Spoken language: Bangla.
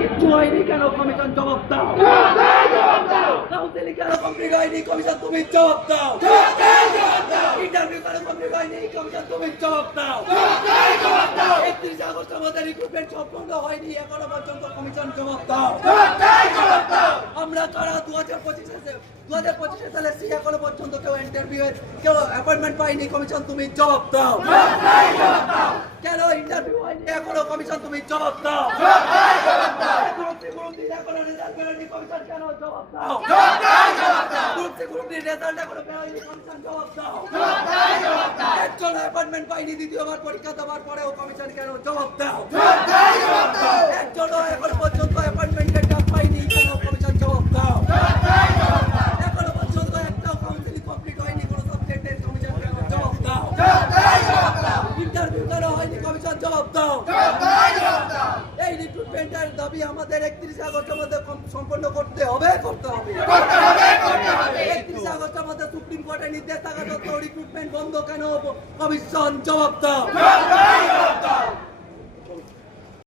কিচ্ছু হয়নি কেন কমিশন জবাব দাও। কাউন্সিলিং কেন কমপ্লিট হয়নি কমিশন তুমি জবাব দাও। ইন্টারভিউ কেন কমপ্লিট হয়নি কমিশন তুমি জবাব দাও। 31 আগস্ট আমাদের রিক্রুটমেন্ট সম্পূর্ণ হয়নি এখনো পর্যন্ত কমিশন জবাব দাও। আমরা কারা 2025 সালে এখনো পর্যন্ত কেউ ইন্টারভিউ কেউ অ্যাপয়েন্টমেন্ট পাইনি কমিশন তুমি জবাব দাও। কেন ইন্টারভিউ হয়নি এখনো কমিশন তুমি জবাব দাও। এখনো রেজাল্ট বেরোয়নি কমিশন কেন জবাব দাও। গ্রুপটির রেজাল্ট এখনো বেরোয়নি কমিশন জবাব দাও। একজন অ্যাপয়েন্টমেন্ট পাইনি দ্বিতীয়বার পরীক্ষা দেওয়ার পরেও কমিশন কেন জবাব দাও। একজনও এখন পর্যন্ত অ্যাপয়েন্টমেন্টের ডাক পাইনি কেন কমিশন জবাব দাও। এখনো পর্যন্ত একটাও কাউন্সিলিং কমপ্লিট হয়নি কোনো সাবজেক্টের কমিশন কেন জবাব দাও। ইন্টারভিউ কেন হয়নি কমিশন জবাব দাও। এই রিক্রুটমেন্টের দাবি আমাদের 31 আগস্টের মধ্যে সম্পন্ন করতে হবে। 31 আগস্টের মধ্যে সুপ্রিম কোর্টের নির্দেশ থাকা সত্ত্বেও রিক্রুটমেন্ট বন্ধ কেন কমিশন জবাব দাও।